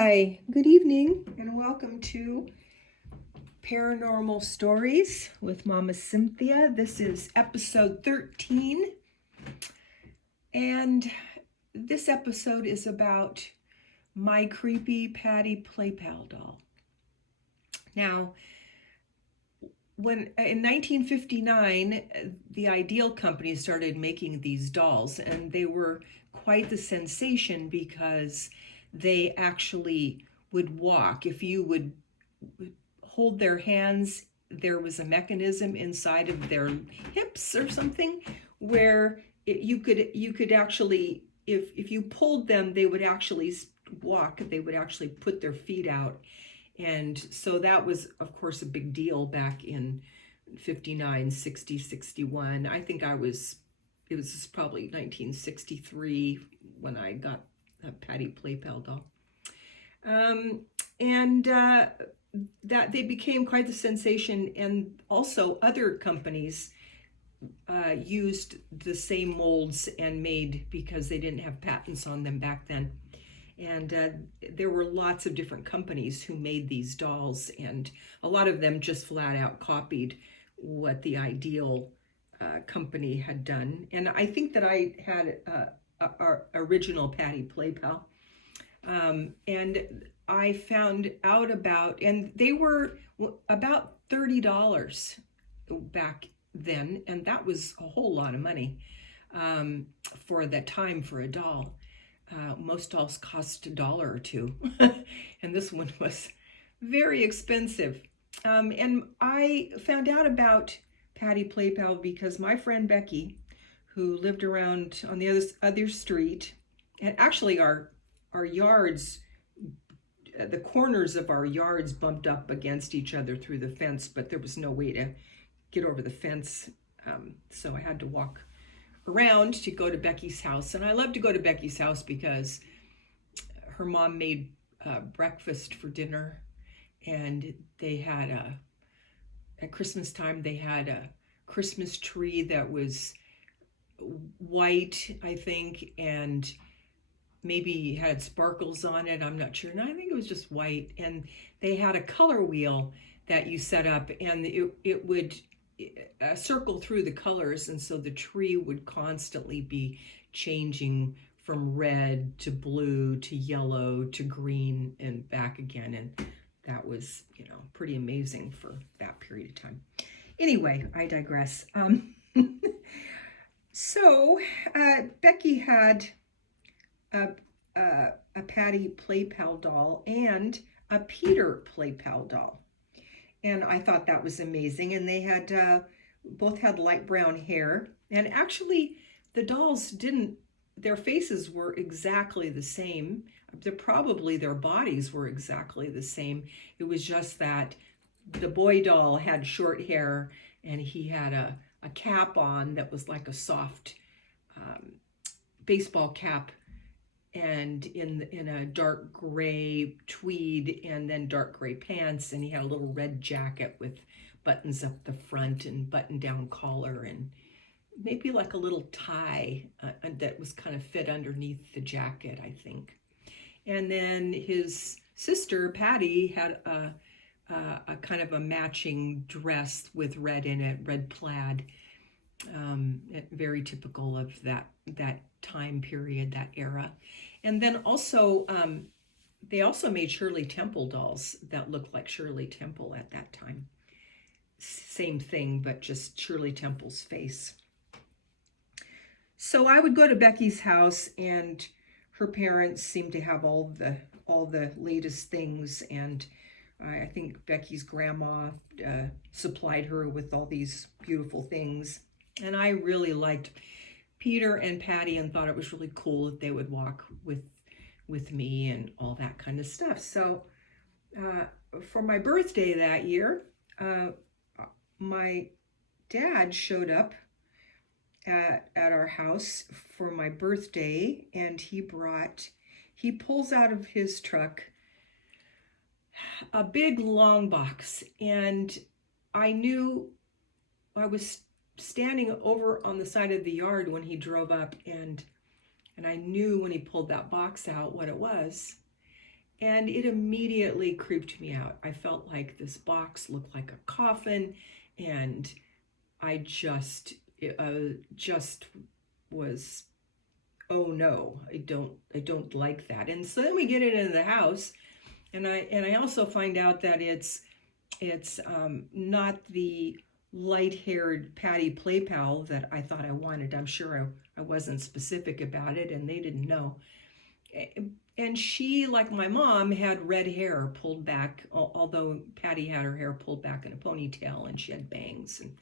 Hi, good evening, and welcome to Paranormal Stories with Mama Cynthia. This is episode 13, and this episode is about my creepy Patty Play Pal doll. Now, when in 1959, the Ideal Company started making these dolls, and they were quite the sensation because they actually would walk. If you would hold their hands, there was a mechanism inside of their hips or something where you could actually, if you pulled them, they would actually walk. They would actually put their feet out. And so that was, of course, a big deal back in 59, 60, 61. I think it was probably 1963 when I got a Patty Play Pal doll. And that they became quite the sensation, and also other companies used the same molds and made, because they didn't have patents on them back then. And there were lots of different companies who made these dolls, and a lot of them just flat out copied what the Ideal company had done. And I think that I had our original Patty Play Pal. And I found out about, and they were about $30 back then, and that was a whole lot of money for that time for a doll. Most dolls cost $1 or $2, and this one was very expensive. And I found out about Patty Play Pal because my friend Becky, who lived around on the other street, and actually our yards, the corners of our yards bumped up against each other through the fence, but there was no way to get over the fence, so I had to walk around to go to Becky's house. And I love to go to Becky's house because her mom made breakfast for dinner, and they had at Christmas time they had a Christmas tree that was white, I think, and maybe had sparkles on it, I'm not sure. No, I think it was just white. And they had a color wheel that you set up, and it would circle through the colors, and so the tree would constantly be changing from red to blue to yellow to green and back again. And that was, pretty amazing for that period of time. Anyway, I digress. So Becky had a Patty Play Pal doll and a Peter Play Pal doll. And I thought that was amazing. And they had both had light brown hair. And actually, the dolls their faces were exactly the same. Their bodies were exactly the same. It was just that the boy doll had short hair, and he had a cap on that was like a soft baseball cap, and in a dark gray tweed, and then dark gray pants, and he had a little red jacket with buttons up the front and button down collar, and maybe like a little tie that was kind of fit underneath the jacket, I think. And then his sister Patty had a kind of a matching dress with red in it, red plaid, very typical of that time period, that era. And then also, they also made Shirley Temple dolls that looked like Shirley Temple at that time. Same thing, but just Shirley Temple's face. So I would go to Becky's house, and her parents seemed to have all the latest things, and I think Becky's grandma supplied her with all these beautiful things. And I really liked Peter and Patty and thought it was really cool that they would walk with me and all that kind of stuff. So for my birthday that year, my dad showed up at our house for my birthday, and he pulls out of his truck a big long box, and I knew I was standing over on the side of the yard when he drove up, and I knew when he pulled that box out what it was. And it immediately creeped me out. I felt like this box looked like a coffin, and I just was, oh no, I don't like that. And so then we get it into the house, and I also find out that it's not the light-haired Patty Play Pal that I thought I wanted. I'm sure I wasn't specific about it, and they didn't know. And she, like my mom, had red hair pulled back, although Patty had her hair pulled back in a ponytail, and she had bangs and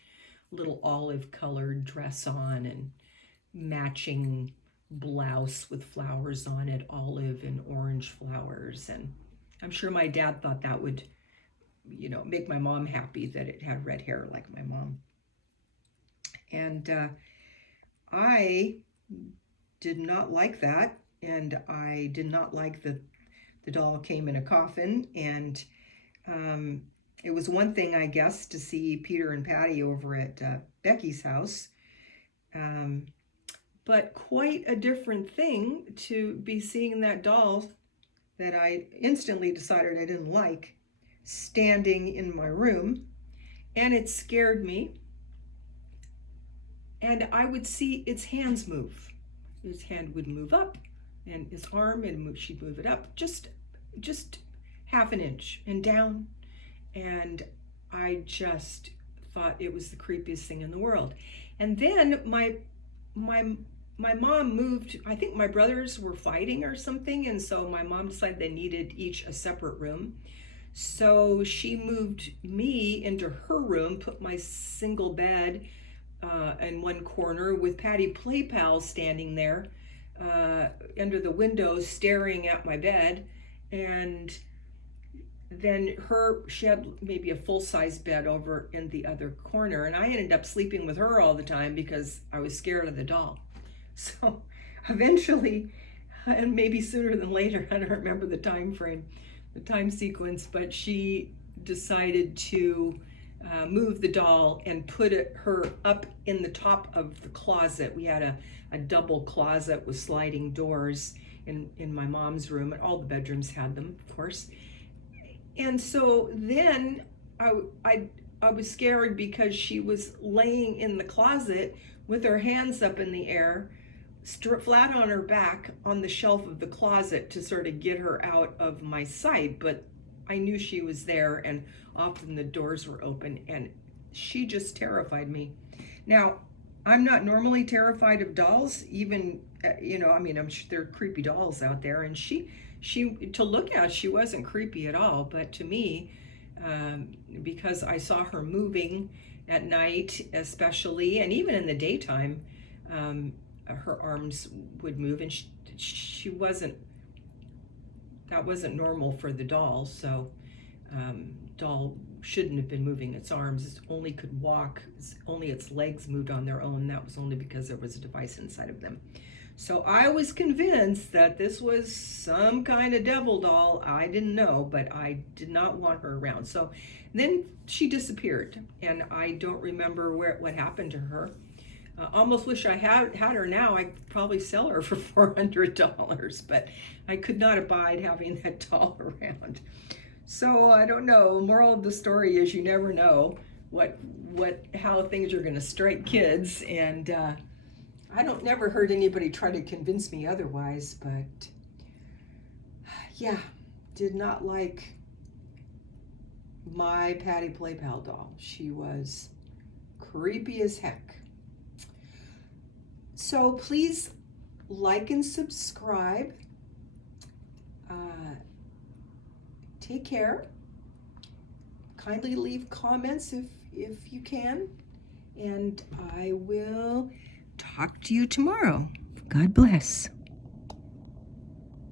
a little olive-colored dress on and matching blouse with flowers on it, olive and orange flowers. And I'm sure my dad thought that would, make my mom happy, that it had red hair like my mom. And I did not like that, and I did not like that the doll came in a coffin. And it was one thing, I guess, to see Peter and Patty over at Becky's house, but quite a different thing to be seeing that doll that I instantly decided I didn't like standing in my room. And it scared me. And I would see its hands move. Its hand would move up, and its arm, and she'd move it up just half an inch and down. And I just thought it was the creepiest thing in the world. And then my mom moved. I think my brothers were fighting or something, and so my mom decided they needed each a separate room. So she moved me into her room, put my single bed in one corner with Patty Play Pal standing there under the window staring at my bed. And then she had maybe a full-size bed over in the other corner, and I ended up sleeping with her all the time because I was scared of the doll. So eventually, and maybe sooner than later, I don't remember the time frame, the time sequence, but she decided to move the doll and put her up in the top of the closet. We had a double closet with sliding doors in my mom's room, and all the bedrooms had them, of course. And so then I was scared because she was laying in the closet with her hands up in the air, flat on her back on the shelf of the closet to sort of get her out of my sight. But I knew she was there, and often the doors were open, and she just terrified me. Now, I'm not normally terrified of dolls, even, I'm sure there are creepy dolls out there, and she to look at, she wasn't creepy at all, but to me, because I saw her moving at night especially, and even in the daytime, her arms would move, and she wasn't, that wasn't normal for the doll. So doll shouldn't have been moving its arms. It only could walk, only its legs moved on their own. That was only because there was a device inside of them. So I was convinced that this was some kind of devil doll. I didn't know, but I did not want her around. So then she disappeared, and I don't remember what happened to her. Almost wish I had her now. I'd probably sell her for $400, but I could not abide having that doll around. So I don't know. Moral of the story is you never know how things are going to strike kids, and I never heard anybody try to convince me otherwise. But yeah, did not like my Patty Play Pal doll. She was creepy as heck. So please like and subscribe. Take care. Kindly leave comments if you can. And I will talk to you tomorrow. God bless.